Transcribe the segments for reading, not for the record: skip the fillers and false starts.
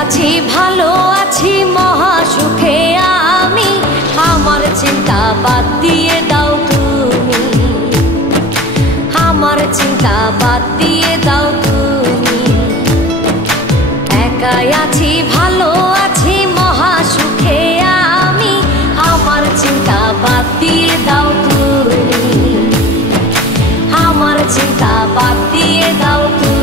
আছি ভালো আছি মহা সুখে আমি, আমার চিন্তা বাদ দিয়ে দাও তুমি, আমার চিন্তা বাদ দিয়ে দাও তুমি। একাই আছি ভালো আছি মহা সুখে আমি, আমার চিন্তা বাদ দিয়ে দাও তুমি, আমার চিন্তা বাদ দিয়ে দাও তুমি।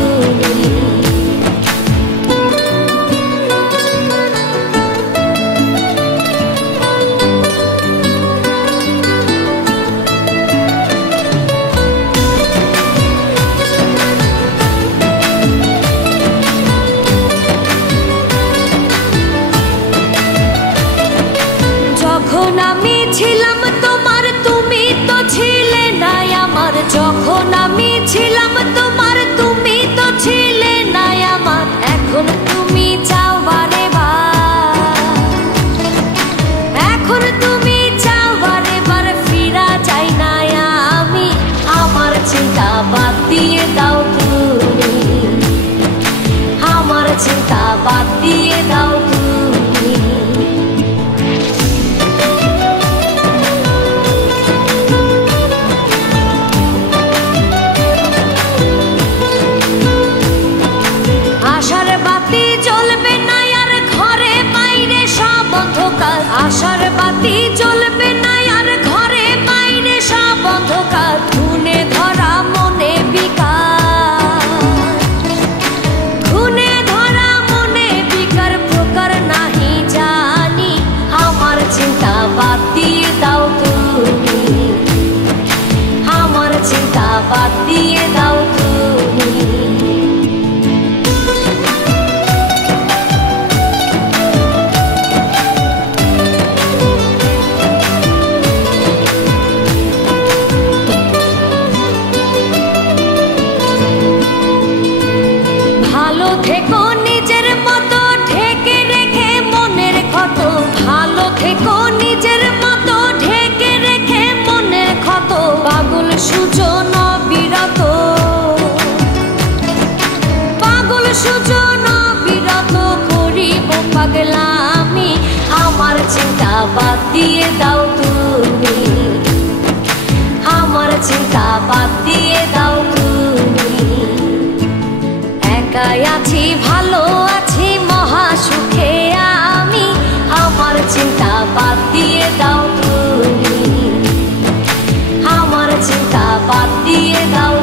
যখন আমি ছিলাম তোমার তুমি তো ছিলে না আমার, যখন আমি ছিলাম তোমার তুমি তো ছিলে না আমার, এখন তুমি চাও বারে বার, এখন তুমি চাও বারে বার ফিরা চাই না আমি, আমার চিন্তা বাদ দিয়ে দাও তুমি, আমার চিন্তা বাদ দিয়ে দাও তুমি। আশার বাতি জ্বলবে না আর ঘরে বাইরে সব অন্ধকার, আশার বাতি জ্বলবে না আর ঘরে বাইরে সব অন্ধকার, খুনে ধরা মনে বিকার, খুনে ধরা মনে বিকার প্রকার নাহি জানি, আমার চিন্তা বাদ দিয়ে দাও তুমি, আমার চিন্তা বাদ দিয়ে দাও তুমি। ভালো থেকো নিজের মতো ঢেকে রেখে মনের ক্ষত, ভালো থেকো নিজের মতো ঢেকে রেখে মনের ক্ষত, পাগল সুজন বিরত, পাগল সুজন বিরত করিব পাগলামি, আমার চিন্তা বাদ দিয়ে দাও তুমি, আমার চিন্তা বাদ দিয়ে দাও তুমি। একাই আছি ভালো আছি মহা সুখে আমি, আমার চিন্তা বাদ দিয়ে দাও তুমি, আমার চিন্তা বাদ দিয়ে দাও।